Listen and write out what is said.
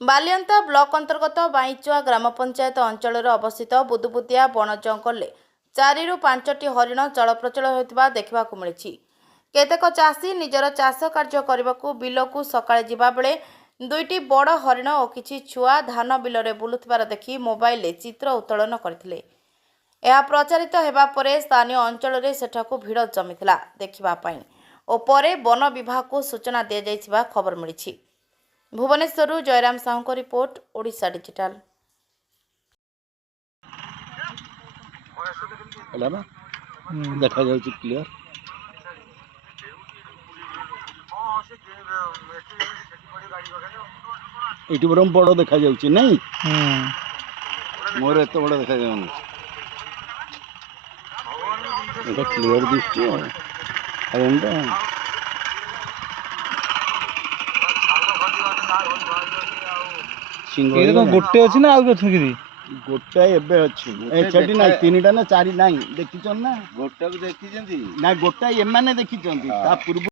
Balianta block अंतर्गत बाईचुआ ग्राम पंचायत अंचल अवस्थित बुदुबुदिया बण जंगल 4 ରୁ 5ଟି हरिण चलप्रचल होता देखा मिली। केतेक चाषी निजर चाष कार्य करने बिलकू सकाळे जिबा बेले 2ଟି बड़ हरिण और किछि छुआ धान बिलरे बुलुथिबार देखि मोबाइल चित्र उत्तोलन करथिले। यह प्रचारित हेबा परे स्थानीय अंचल रे सेठाकू भिड़ जमिथिला देखिबा पई और परे वन विभाग को सूचना दिया जायथिबा खबर मिली। Bhubaneswar Jayaram Sahu report Odisha digital. देखा जाଉଛି क्लियर एटी बरम बड़ देखा जाଉଛି नहीं मोर एत बड़ देखा जाउनी एटा क्लियर दिसछि एंड सिंगल ये तो गोटे अछि ना आउ अछि कि गोटा एबे अछि ए छटी ना तीनटा ना चारि नाही देखि छन ना गोटा को देखि जंती ना गोटा एमाने देखि जंती ता पूर्व